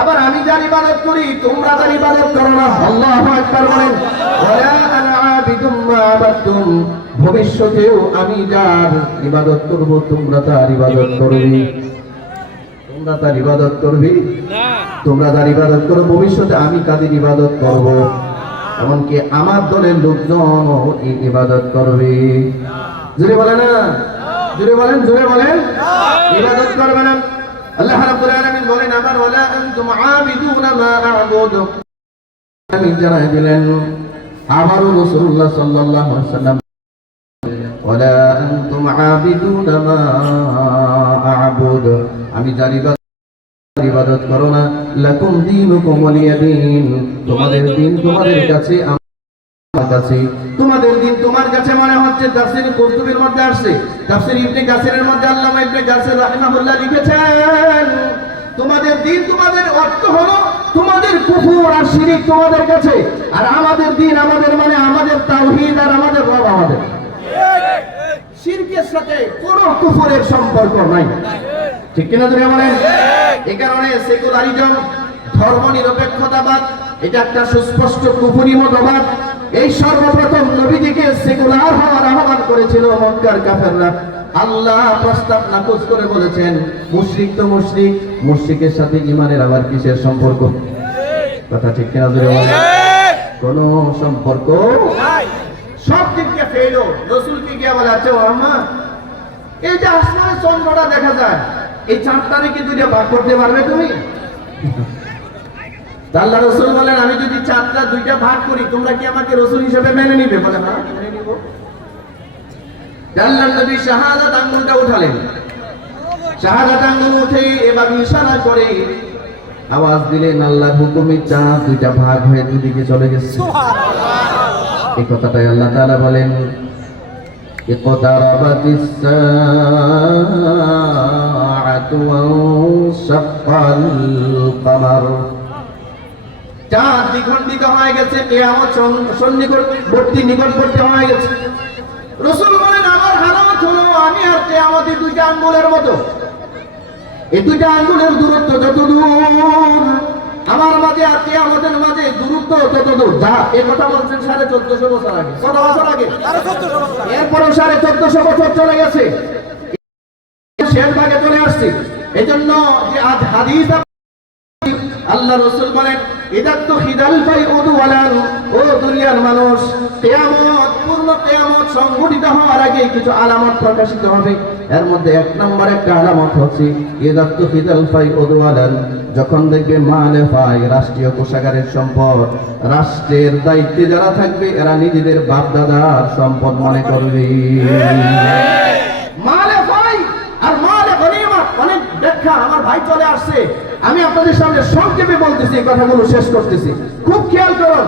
আবার আমি যার ইবাদত করি তোমরা ইবাদত করো না। আল্লাহু আকবার বলেন ভবিষ্যতেও আমি যার ইবাদত করব তোমরা তার ইবাদত করবে। তোমরা তার ইবাদত করবে। তোমরা তার ইবাদত করো ভবিষ্যতে আমি কাদের ইবাদত করব? এমনকি আমার দলের লোকজন ইবাদত করবে। জোরে বলে না? জোরে বলেন জোরে বলেন। ইবাদত করবে না। আল্লাহ রাব্বুল আলামিন বলেন আবার ওয়ালা আনতুম আবিদুনা মা আ'বুদু আমি জানাই দিলেন। আবারও রাসূলুল্লাহ সাল্লাল্লাহু আলাইহি ওয়াসাল্লাম ওয়ালা আনতুম আবিদুনা মা আ'বুদু আমি যার ইবাদত ইবাদত করো না। লাকুম দীনুকুম ওয়ালিয়া দীন তোমাদের দিন তোমাদের কাছে আমার কাছে। তোমাদের দিন তোমার কাছে মনে হচ্ছে তাফসীর কুরতুবীর মধ্যে আসছে। তাফসীর ইবনে কাসিরের মধ্যে আল্লামা ইবনে কাসির রাহিমাহুল্লাহ লিখেছেন, তোমাদের দিন তোমাদের অর্থ হলো তোমাদের কুফর আর শিরিক তোমাদের কাছে, আর আমাদের দিন আমাদের মানে আমাদের তাওহীদ আর আমাদের রব আমাদের। শিরকের সাথে কোনো কুফরের সম্পর্ক নাই। ঠিক কিনা তুমি বলেন? এই কারণে সেকুলারিজম ধর্ম নিরপেক্ষতাবাদ এটা একটা সুস্পষ্ট কুফরি মতবাদ। এই সর্বপ্রথম নবীজিকে সেকুলার হওয়ার আহ্বান করেছিল মক্কার কাফেররা। আল্লাহ প্রস্তাব নাকচ করে বলেছেন মুশরিক তো মুশরিক মুশরিকের সাথে ইমানের আবার কিসের সম্পর্ক? কথা ঠিক কিনা বলেন? কোনো সম্পর্ক? সব দিককে ফেল রসুলকে গিয়ে বলে আচ্ছা ও আম্মা এই যে আসমানে চন্দ্রটা দেখা যায় এই চাঁদটারে কি দুইটা ভাগ করতে পারবে তুমি? আল্লাহ রসুল বলেন আমি যদি চাঁদটা দুইটা ভাগ করি তোমরা কি আমাকে রসুল হিসেবে মেনে নিবে বলে না মেনে নিব তা আল্লাহ নবী শাহাদাত আঙ্গুলটা উঠালেন শাহাদাত আঙ্গুল উঠে এভাবে ইশারা করে আওয়াজ দিলেন আল্লাহর হুকুমে চাঁদ দুইটা ভাগ হয়ে দুদিকে চলে গেছে এই কথাটাই আল্লাহ তাআলা বলেন اقتربت الساعة وانشق القمر চাঁদ দ্বিখণ্ডিত হয়ে গেছে কেয়ামত সন- সন্নিকটবর্তী নিকটবর্তী হয়ে গেছে। রসুল বলেন আমার হালামত হলো আমি আর কেয়ামতি দুইটা আঙ্গুলের মতো। এই দুইটা আঙ্গুলের দূরত্ব যত দূর আমার মাঝে আর কেয়ামতের মাঝে দূরত্ব তত দূর যা এই কথা বলছেন সাড়ে চোদ্দশো বছর আগে। কত বছর আগে? এরপরও সাড়ে চোদ্দশো বছর চলে গেছে। শেষ ভাগে চলে আসছে। এই জন্য যে আজ হাদিস আল্লাহ রসুল বলেন ইদাত তো খিদাল ফাই উদওয়ালান ও দুনিয়ার মানুষ কিয়ামত পূর্ণ কিয়ামত সংঘটিত হওয়ার আগে কিছু আলামত প্রকাশিত হবে। এর মধ্যে এক নম্বর একটা আলামত হচ্ছে ইদাত তো খিদাল ফাই উদওয়ালান যখন দেখবে মালে ফাই রাষ্ট্রীয় কোষাগারের সম্পদ রাষ্ট্রের দায়িত্বে যারা থাকবে এরা নিজেদের বাপ দাদার সম্পদ মনে করবে। মালে ফাই আর মালে গনিমত অনেক ব্যাখ্যা আমার ভাই চলে আসছে। আমি আপনাদের সামনে সংক্ষেপে বলতেছি, এই কথাগুলো শেষ করতেছি। খুব খেয়াল করুন,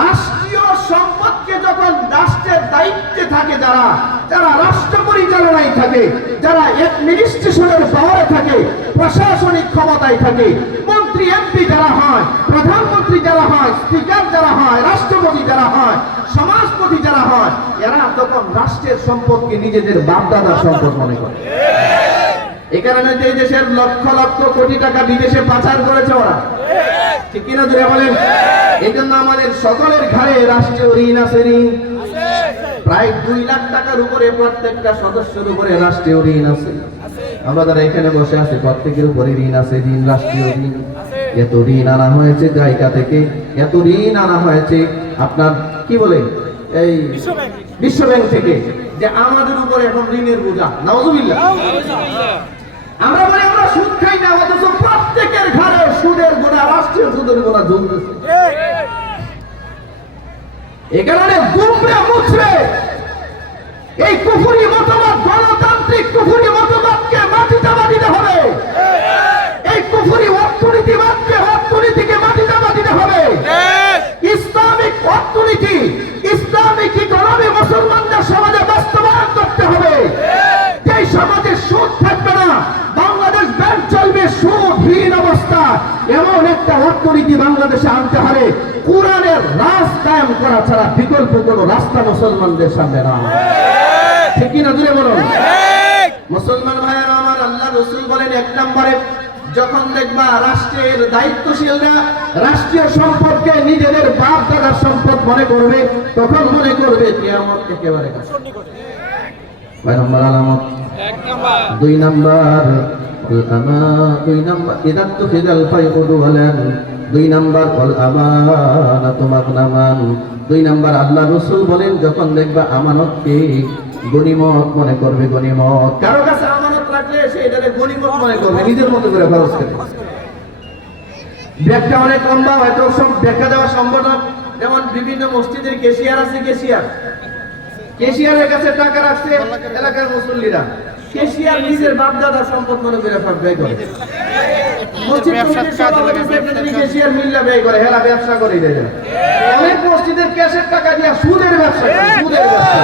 রাষ্ট্রীয় সম্পদকে যখন রাষ্ট্রের দায়িত্বে থাকে যারা যারা রাষ্ট্র পরিচালনায় থাকে, যারা অ্যাডমিনিস্ট্রেশনের পাওয়ারে থাকে, প্রশাসনিক ক্ষমতায় থাকে, মন্ত্রী এমপি যারা হয়, প্রধানমন্ত্রী যারা হয় স্পিকার যারা হয়, রাষ্ট্রপতি যারা হয়, সমাজপতি যারা হয়, এরা তখন রাষ্ট্রের সম্পদকে নিজেদের বাপদাদার সম্পদ মনে করে। এ কারণে যে দেশের লক্ষ লক্ষ কোটি টাকা বিদেশে পাচার করেছে ওরা। ঠিক কিনা জুড়ে বলেন? এই জন্য আমাদের সকলের ঘাড়ে রাষ্ট্রীয় ঋণ আছে ঋণ। প্রায় দুই লাখ টাকার উপরে প্রত্যেকটা সদস্যের উপরে রাষ্ট্রীয় ঋণ আছে। আমরা যারা এখানে বসে আছি প্রত্যেকের উপরে ঋণ আছে ঋণ রাষ্ট্রীয় ঋণ। এত ঋণ আনা হয়েছে জায়গা থেকে এত ঋণ আনা হয়েছে আপনার কি বলে? এই বিশ্ব ব্যাংক থেকে যে আমাদের উপরে এখন ঋণের বোঝা। নওয়াজুবিল্লাহ আমরা বলি, আমরা সুদ খাই না, অথচ প্রত্যেকের ঘরে সুদের গোনা, রাষ্ট্রীয় সুদের গোনা জমতেছে এ কারণে গুমরে মুছরে এই কুফুরি মতবাদ, গণতান্ত্রিক কুফুরি মতবাদকে মাটিতে মাটিতে সুদহীন অবস্থা। এমন একটা অর্থনীতি বাংলাদেশে আনতে হবে কোরআনের রাজ কায়েম করা ছাড়া বিকল্প কোনো রাস্তা মুসলমানদের সামনে না। ঠিক কিনা দূরে বলুন? মুসলমান ভাইয়েরা আমার আল্লাহ রসুল বলেন এক নম্বরে যখন দেখবা রাষ্ট্রের দায়িত্বশীলরা রাষ্ট্রীয় সম্পদকে নিজেদের বাপ দাদার সম্পদ মনে করবে তখন মনে করবে কিয়ামত একেবারে কাছে। কয় নম্বর। আলামত। দুই নাম্বার দুই নাম্বার তুখিদাল ফাইকুদু ওয়ালান। দুই নাম্বার আমানাতু আল্লাহ রাসূল বলেন, যখন দেখবা আমানতকে গনিমত মনে করবে গনিমত কারও কাছে আমানত রাখলে সে এটাকে গনিমত মনে করবে, নিজের মতো করে খরচ ব্যাখ্যা অনেক লম্বা, হয়তো সব ব্যাখ্যা দেওয়া সম্ভব যেমন বিভিন্ন মসজিদের কেশিয়ার আছে কেশিয়ার কেশিয়ারের কাছে টাকা রাখছে এলাকার মুসল্লিরা। কেশিয়ার নিজের বাপ দাদার সম্পদ মনে করে সব ব্যয় করে। মসজিদ কমিটির সভাপতি সেক্রেটারি কেশিয়ার মিল্লা ব্যয় করে। হেরা ব্যবসা করে দেয় অনেক মসজিদের ক্যাশের টাকা দিয়া সুদের ব্যবসা সুদের ব্যবসা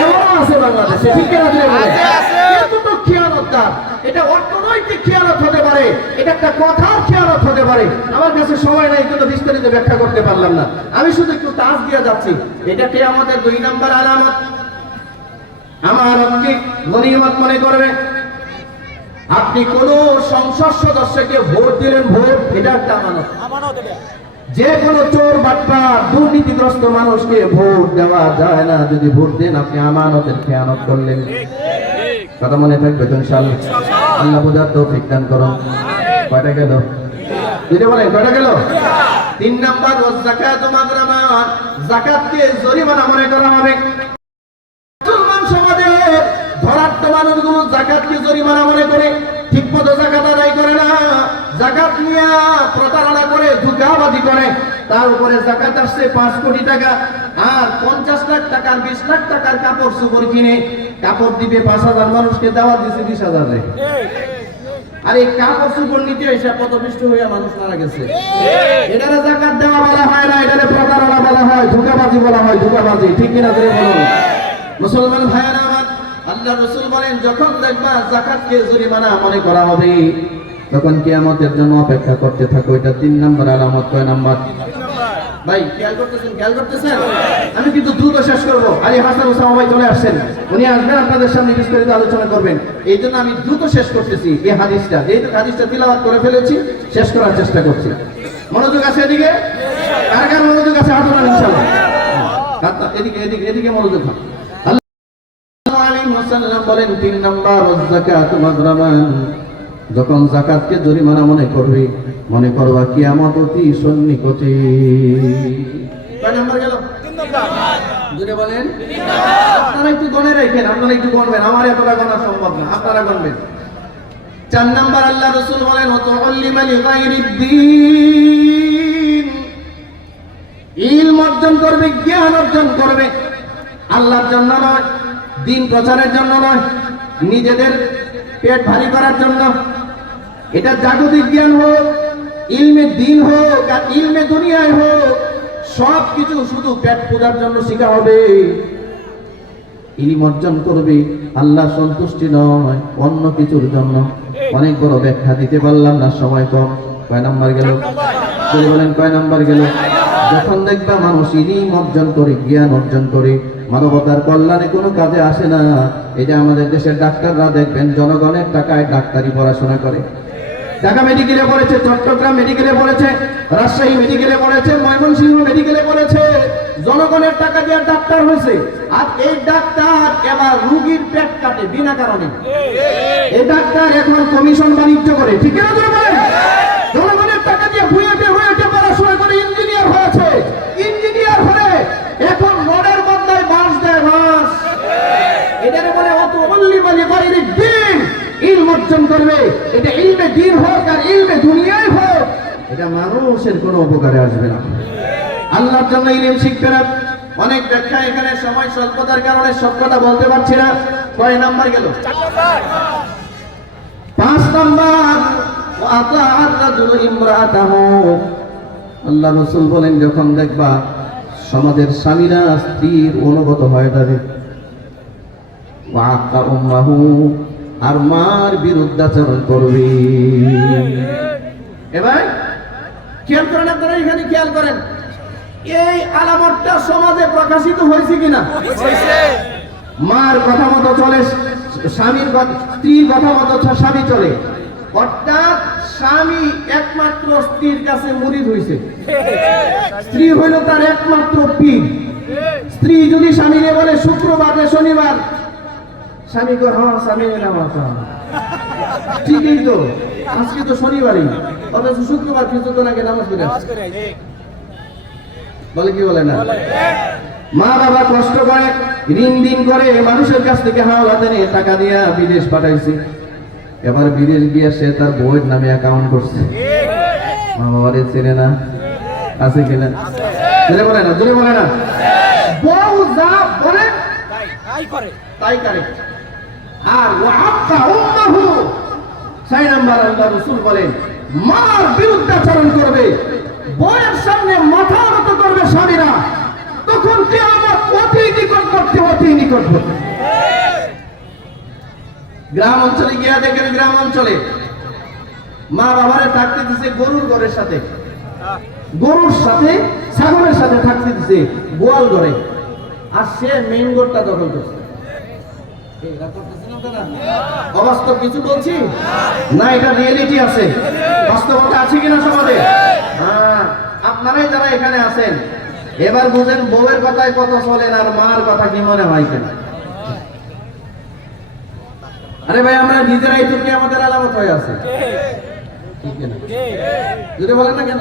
এমনও আছে বাংলাদেশে ঠিক কিনা জুড়ে বলেন? কিন্তু তো খেয়ালতদার এটা অর্থনৈতিক খেয়ালত হতে পারে এটা একটা কথার খেয়ালত হতে পারে। আমার কাছে সময় নাই কিন্তু বিস্তারিত ব্যাখ্যা করতে পারলাম না। আমি শুধু একটু তাস দিয়ে যাচ্ছি। এটা কে আমাদের দুই নাম্বার আলামত। আমার আপনি গনিমত মনে করবে। আপনি কোন সংসদ সদস্যকে ভোট দিলেন ভোট এটা একটা আমানত। যে কোনো চোর বাটপা দুর্নীতিগ্রস্ত মানুষকে ভোট দেওয়া যায় না। যদি ভোট দেন আপনি আমানতের খেয়ানত করলেন। কথা মনে থাকবে তো ইনশাআল্লাহ। আল্লাহ বোঝার তৌফিক দান করুন। কয়টা গেল? যদি বলেন কয়টা গেল? তিন নাম্বার ও মাগরামান যাকাতকে জরিমানা মনে করা হবে। সমাজে ধরার্থ মানুষগুলো জাকাতকে জরিমানা মনে করে, ঠিক জাকাত আদায় করে না। জাকাত নিয়ে প্রতারণা করে, ধোকাবাজি করে। তার উপরে জাকাত আসছে পাঁচ কোটি টাকা। আর পঞ্চাশ লাখ টাকার, বিশ লাখ টাকার কাপড় সুপড় কিনে কাপড় দিবে পাঁচ হাজার মানুষকে দেওয়া দিছে বিশ হাজার। আর এই কাপড় সুপড় নিতে এসে কত বৃষ্টি হইয়া মানুষ মারা গেছে। এটারে জাকাত দেওয়া বলা হয় না, এটারে প্রতারণা বলা হয়, ধোকাবাজি বলা হয়, ধোকাবাজি। ঠিক কিনা বলুন মুসলমান ভাইয়েরা আমার, আল্লাহ রসুল বলেন, যখন দেখবা জাকাতকে জরিমানা মনে করা হবে, তখন কিয়ামতের জন্য অপেক্ষা করতে থাকো। এটা তিন নম্বর আলামত, কয় নাম্বার? ভাই, খেয়াল করতেছেন খেয়াল করতেছেন? আমি কিন্তু দ্রুত শেষ করব। হাসান ভাই চলে আসছেন। উনি আসবেন, আপনাদের সামনে বিস্তারিত আলোচনা করবেন। এই জন্য আমি দ্রুত শেষ করতেছি এই হাদিসটা। যেহেতু হাদিসটা তিলাওয়াত করে ফেলেছি, শেষ করার চেষ্টা করছি। মনোযোগ আছে এদিকে? কার কার মনোযোগ আছে? হাত এদিকে এদিকে এদিকে মনোযোগ হন ওয়াসাল্লাম বলেন তিন নাম্বার যাকাত মাগরামান যখন জাকাতকে জরিমানা মনে করবে মনে করবা কিয়ামত অতি সন্নিকটে। কয় নাম্বার গেল? জুড়ে বলেন। আপনারা একটু গনে রাখেন আপনারা একটু গণবেন। আমার এতটা গণা সম্ভব না আপনারা গণবেন। চার নাম্বার আল্লাহ রসুল বলেন ইলম অর্জন করবে জ্ঞান অর্জন করবে। আল্লাহর জন্য নয়। দিন প্রচারের জন্য নয়, নিজেদের পেট ভারী করার জন্য। এটা জাগতিক জ্ঞান হোক, ইলমে দিন হোক আর ইলমে দুনিয়ায় হোক সব কিছু শুধু পেট পূজার জন্য শেখা হবে। ইলিম অর্জন করবে, আল্লাহ সন্তুষ্টি নয়, অন্য কিছুর জন্য। অনেক বড় ব্যাখ্যা দিতে পারলাম না, সময় কম। কয় নাম্বার গেল? বলেন, কয় নাম্বার গেল? যখন দেখবা মানুষ ইলিম অর্জন করে, জ্ঞান অর্জন করে, মানবতার কল্যাণে কোনো কাজে আসে না, এই যে আমাদের দেশের ডাক্তাররা দেখবেন, জনগণের টাকায় ডাক্তারি পড়াশোনা করে। ঢাকা মেডিকেলে পড়েছে, চট্টগ্রাম মেডিকেলে পড়েছে, রাজশাহী মেডিকেলে পড়েছে, ময়মনসিংহ মেডিকেলে পড়েছে, জনগণের টাকা দিয়ে ডাক্তার হয়েছে। আর এই ডাক্তার এবার রুগীর পেট কাটে বিনা কারণে। এই ডাক্তার এখন কমিশন বাণিজ্য করে, ঠিক আছে জনগণের টাকা দিয়ে হুয়েটে হুয়েটে পড়াশোনা করে ইঞ্জিনিয়ার হয়েছে ইঞ্জিনিয়ার হয়ে এখন রডের বদলায় বাঁশ দেয় বাঁশ এটাকে বলে অত অল্লি বলি বাইরে দিন ইলম অর্জন করবে। এটা ইলমে দিন হোক আর ইলমে দুনিয়ায় হোক। এটা মানুষের কোনো উপকারে আসবে না। আল্লাহর জন্য ইলম শিখবে না অনেক ব্যাখ্যা এখানে সময় স্বল্পতার কারণে সব কথা বলতে পারছি না। কয় নাম্বার গেল? পাঁচ নাম্বার আল্লাহ রসুল বলেন যখন দেখবা সমাজের স্বামীরা স্ত্রীর অনুগত হয়ে যাবে উম্মাহু। আর মার বিরুদ্ধাচরণ করবে। এবার খেয়াল করেন আপনারা এখানে খেয়াল করেন। এই আলামতটা সমাজে প্রকাশিত হয়েছে কিনা? মার কথা মতো চলে স্বামীর স্ত্রীর কথা মতো স্বামী চলে। অর্থাৎ স্বামী একমাত্র স্ত্রীর কাছে মুরিদ হইছে। স্ত্রী হইল তার একমাত্র পীর। স্ত্রী যদি স্বামীকে বলে শুক্রবার শনিবার স্বামী কয় হ্যাঁ স্বামী এলাম আচ্ছা। ঠিকই তো আজকে তো শনিবারই। অথচ শুক্রবার কিছুক্ষণ আগে নামাজ পড়ে বলে কি বলে না? মা বাবা কষ্ট করে ঋণ দিন করে মানুষের কাছ থেকে হাওলাতে নিয়ে টাকা দিয়ে বিদেশ পাঠাইছি। এবার বিদেশ গিয়ে সে তার বউয়ের নামে অ্যাকাউন্ট করছে। মা বাবারে চেনে না? আছে কিনা জোরে বলে না জোরে বলে না? বউ যা বলে তাই করে। তাই কারেক্ট আর ওয়াক্কা উম্মাহু। ছয় নাম্বার আল্লাহ রাসূল বলেন, মার বিরুদ্ধাচরণ করবে বউয়ের সামনে মাথা নত করবে স্বামীরা। তখন কিয়ামত অতি নিকটবর্তী অতি নিকটবর্তী। গ্রাম অঞ্চলে গিয়া দেখেন, গ্রাম অঞ্চলে মা বাবারে থাকতে দিছে গরুর ঘরের সাথে। গরুর সাথে, ছাগলের সাথে থাকতে দিছে গোয়াল ঘরে। আর সে মেইন ঘরটা দখল করছে। অবাস্তব কিছু বলছি? না, এটা রিয়েলিটি আছে। বাস্তবতা আছে কিনা সমাজে? হ্যাঁ আপনারাই যারা এখানে আছেন, এবার বুঝেন বউয়ের কথায় কত চলেন আর মার কথা কি মনে হয় কিনা? আরে ভাই, আমরা নিজেরাই তো আমাদের আলামত হয়ে আছে। যদি বলেন না কেন?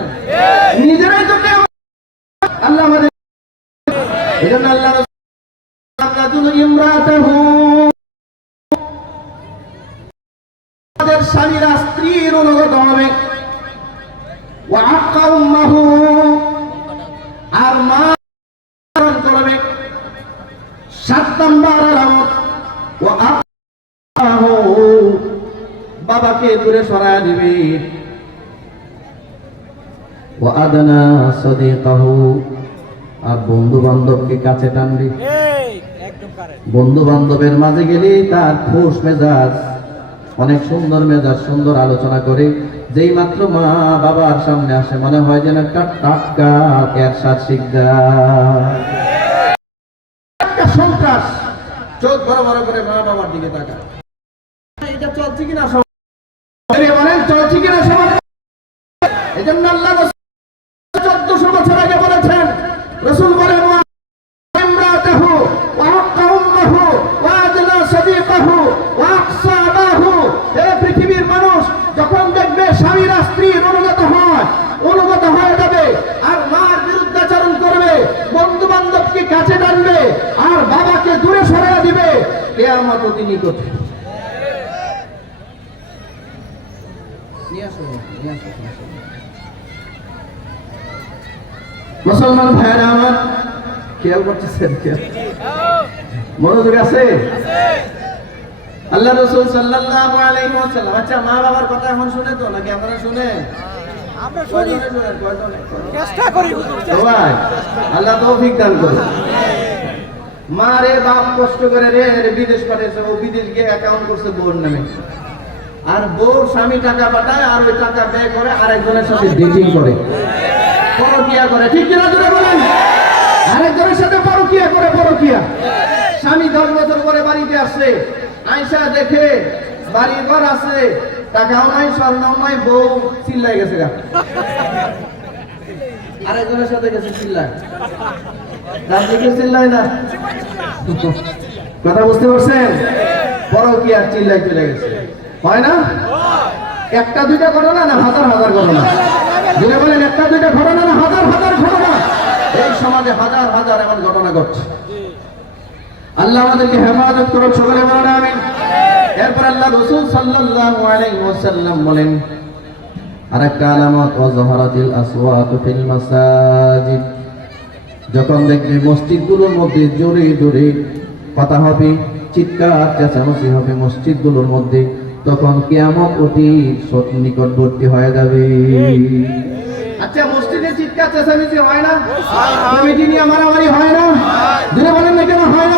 নিজেরাই তো আল্লাহ আমাদের এই জন্য আল্লাহ ইমরাতাহু স্বামীরা স্ত্রীর অনুগত হবে। আর মা করবে। সাত নম্বর বাবাকে দূরে সরায় দিবে। আর বন্ধু বান্ধবকে কাছে টানবে। বন্ধু বান্ধবের মাঝে গেলে তার খোশ মেজাজ। অনেক সুন্দর মেজাজ, সুন্দর আলোচনা করে যেই মাত্র মা বাবার সামনে আসে, মনে হয় যেন একটা টাটকা একটা সন্ত্রাস। চোখ বড় বড় করে মা বাবার দিকে তাকায়। এটা চলছে কিনা চলছে কিনা আল্লাহ কেয়ামত অতি নিকট। মুসলমান ভাইয়েরা আমার খেয়াল করতেছেন মনোযোগ আছে? আল্লাহ রসুল সাল্লাল্লাহু আলাইহি ওয়াসাল্লাম আচ্ছা মা বাবার কথা এখন শুনে তো নাকি আপনারা শুনে? আমরা শুনি। চেষ্টা করি হুজুর। সবাই আল্লাহ তৌফিক দান করে রে বাপ কষ্ট করে রে বিদেশ পাঠিয়েছে ও বিদেশ গিয়ে অ্যাকাউন্ট করছে বউর নামে। আর বউর স্বামী টাকা পাঠায়, আর ওই টাকা ব্যয় করে আরেকজনের সাথে ডেটিং করে। পরকিয়া করে, ঠিক কিনা জুড়ে বলেন? আরেকজনের সাথে পরকিয়া করে, পরকিয়া। স্বামী দশ বছর পরে বাড়িতে আসছে, আয়সা দেখে বাড়ি ঘর আছে, টাকাও নাই, স্বর্ণও নাই, বউ চিল্লাই গেছে আরেকজনের সাথে গেছে চিল্লায়। তার দিকে চিল্লায় না? কথা বুঝতে পারছেন? পরকিয়া চিল্লাই চলে গেছে? হয় না? একটা দুইটা ঘটনা না হাজার হাজার ঘটনা? যদি বলেন, একটা দুইটা ঘটনা না হাজার হাজার ঘটনা? এই সমাজে হাজার হাজার এমন ঘটনা ঘটছে। আল্লাহ আমাদেরকে হেফাজত করুন সকলে বলেন, আমিন। এরপর আল্লাহ রসুল সাল্লাল্লাহু আলাইহি ওয়াসাল্লাম বলেন আরেকটা আলামত ওয়াজহারাতিল আসওয়াতু ফিল মাসাজিদ। যখন দেখবে মসজিদগুলোর মধ্যে জোরে জোরে কথা হবে, চিৎকার, চেঁচামেচি হবে মসজিদগুলোর মধ্যে, তখন কিয়ামত অতি নিকটবর্তী হয়ে যাবে। আচ্ছা মসজিদে চিৎকার, চেঁচামেচি হয় না? মারামারি হয় না? দিনে বলেন না কেন, হয় না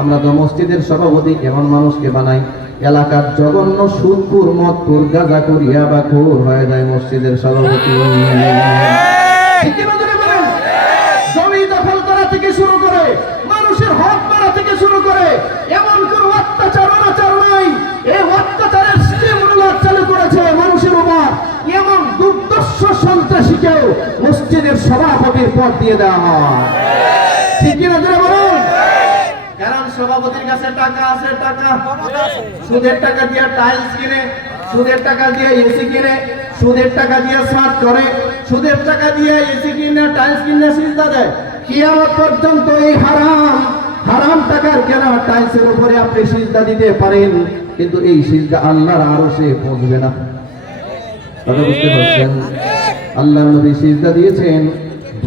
আমরা তো মসজিদের সভাপতি এমন মানুষকে বানাই। এলাকার জঘন্য সুদপুর মদপুর গাজা করিয়া বা খুর হয়ে যায় মসজিদের সভাপতি? জমি দখল করা থেকে শুরু করে মানুষের হক মারা থেকে শুরু করে এমন কোন অত্যাচার অনাচার নাই। এই অত্যাচারের স্টিমুলার চালু করেছে মানুষের উপর। এমন দুর্দর্শ সন্ত্রাসীকেও মসজিদের সভাপতির পদ দিয়ে দেওয়া হয়। ঠিক কিনা কারণ সভাপতির কাছে টাকা আছে টাকা। সুদের টাকা দিয়ে টাইলস কিনে সুদের টাকা দিয়ে এসি কিনে সুদের টাকা দিয়ে সাত করে সুদের টাকা দিয়ে এসি কিনে টাইলস কিনে সিজদা দেয়। কিয়ামত পর্যন্ত এই হারাম হারাম টাকার কেনা টাইলসের উপরে আপনি সিজদা দিতে পারেন কিন্তু এই সিজদা আল্লাহর আরও সে পৌঁছবে না। কথা বুঝতে পারছেন? আল্লাহ নবী সিজদা দিয়েছেন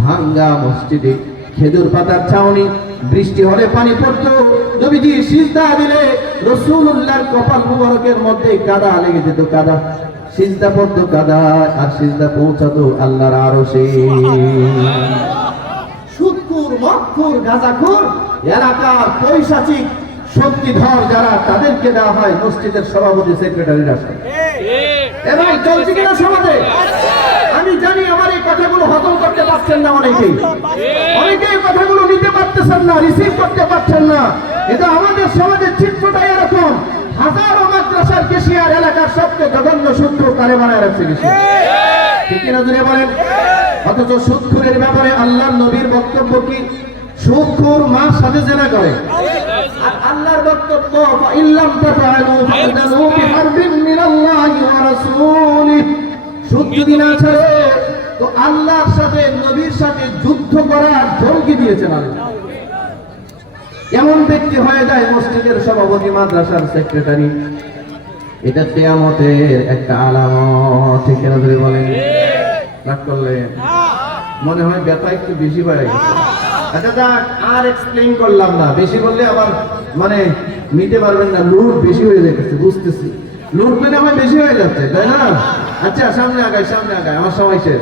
ভাঙ্গা মসজিদে খেজুর পাতার ছাউনি বৃষ্টি হলে পানি পড়তো। নবীজি সিজদা দিলে রসুল্লাহর কপাল মুবারকের মধ্যে কাদা লেগে যেত কাদা। সিজদা পড়তো কাদা আর সিজদা পৌঁছাতো আল্লাহর আরও সে মক্কুর গাজাকুর এলাকার পৈশাচিক শক্তিধর যারা তাদেরকে দেওয়া হয় মসজিদের সভাপতি সেক্রেটারিরা এ ভাই চলছে কিনা সমাজে? আমি জানি আমার এই কথাগুলো হজম করতে পারছেন না অনেকেই। অনেকে এই কথাগুলো নিতে পারতেছেন না রিসিভ করতে পারছেন না। কিন্তু আমাদের সমাজের চিত্রটাই এরকম। হাজারো মাদ্রাসার কেশিয়ার এলাকার সবচেয়ে জঘন্য সূত্র তারে বানায় রাখছে ঠিক কিনা জুড়ে বলেন? অথচ সুদখুরের ব্যাপারে আল্লাহ নবীর বক্তব্য কি? সুদখুর মা সাথে জেনা করে। আল্লাহর বক্তব্য তো আল্লাহর সাথে, নবীর সাথে যুদ্ধ করার ধমকি দিয়েছেন এমন ব্যক্তি হয়ে যায় মসজিদের সভাপতি, মাদ্রাসার সেক্রেটারি। এটা কেয়ামতের একটা আলামত, ঠিক বলেন? রাগ করলেন? মনে হয় ব্যথা একটু বেশি গেছে। আচ্ছা যাক, আর এক্সপ্লেইন করলাম না। বেশি বললে আবার মানে নিতে পারবেন না। লুট বেশি হয়ে যাচ্ছে বুঝতেছি। লুট মানে আমার বেশি হয়ে যাচ্ছে, তাই না? আচ্ছা সামনে আগায় সামনে আগায়, আমার সময় শেষ।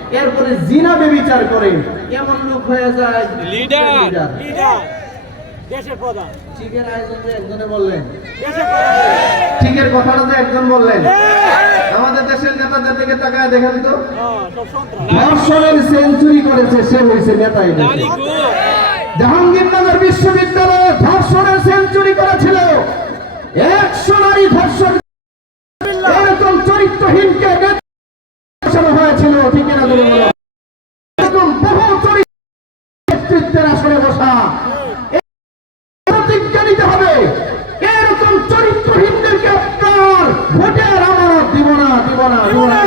এরপরে জিনা বেবিচার করে। এমন লোক হয়ে যায়। লিডার দেশের প্রধান। ঠিকের আয়োজন যে একজনে বললেন। ঠিকের কথাটা যে একজন বললেন। আমাদের দেশের নেতাদের দিকে তাকায় দেখেন তো। হ্যাঁ, ধর্ষণের সেঞ্চুরি করেছে সে হয়েছে নেতা. জাহাঙ্গীরনগর বিশ্ববিদ্যালয়ে ধর্ষণের সেঞ্চুরি করেছিল। একশো নারী ধর্ষণ। এরকম চরিত্রহীনকে নেতা হয়েছিল ঠিক না বলে বলো এরকম বহু চরিত্র নেতৃত্বের আসনে বসা এই প্রতিজ্ঞা নিতে হবে এরকম চরিত্রহীনদেরকে আপনার ভোটের আমানত দিব না দিব না দিব না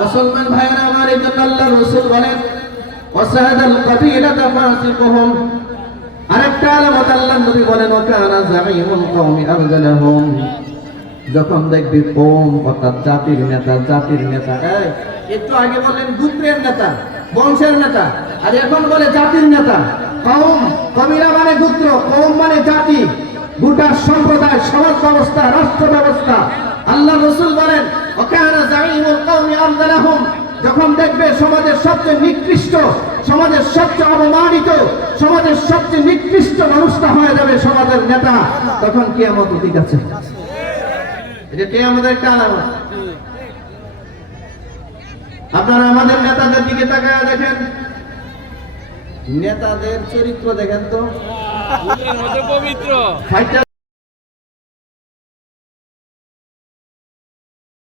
মুসলমান ভাইয়েরা আমার এই জন্য আল্লাহ রসুল বলেন ওয়াসাহাদাল কাবিলাতা ফাসিকুহুম আরেকটা আলামত আল্লাহ নবী বলেন ওয়াকানা জামিউল কওমি আরজালাহুম যখন দেখবি কম অর্থাৎ জাতির নেতা জাতির নেতা একটু আগে বললেন গুত্রের নেতা, বংশের নেতা, আর এখন বলে জাতির নেতা। কম কবিরা মানে গুত্র কম মানে জাতি। গোটা সম্প্রদায়, সমাজ ব্যবস্থা, রাষ্ট্র ব্যবস্থা। আল্লাহ রসুল বলেন যখন দেখবে সমাজের সবচেয়ে নিকৃষ্ট সমাজের সবচেয়ে অবমানিত, সমাজের সবচেয়ে নিকৃষ্ট মানুষটা হয়ে যাবে সমাজের নেতা, তখন কি আমার অতীত আছে। এটা কে আমাদের একটা আলামত আপনারা আমাদের নেতাদের দিকে তাকায় দেখেন। নেতাদের চরিত্র দেখেন তো। পবিত্র।